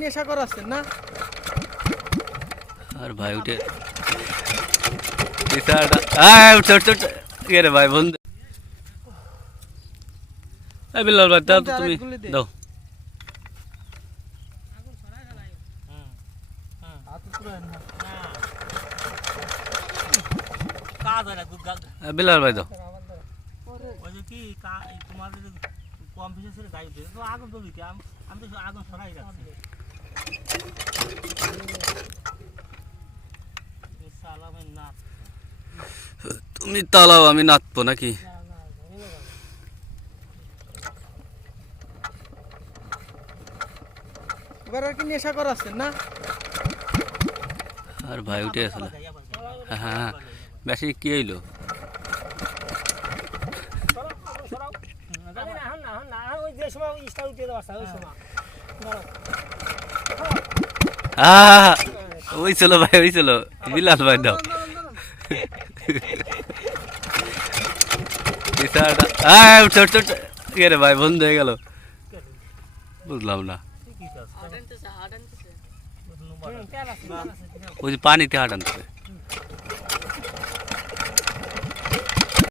নেশা করাচ্ছেন না আর ভাই উঠে রে ভাই বন্ধু বিলাল ভাই দাও তো তুমি দাও বিলাল ভাই দাও তুমি তালাও আমি নাচবো নাকি এবার আর কি নেশা করাচ্ছেন না আর ভাই উঠে আসলে হ্যাঁ বেশি কি হইলো ওই চলো ভাই ওই চলো বিলাল ভাই দাও রে ভাই বন্ধ হয়ে গেল বুঝলাম না ওই যে পানিতে হাঁটানছে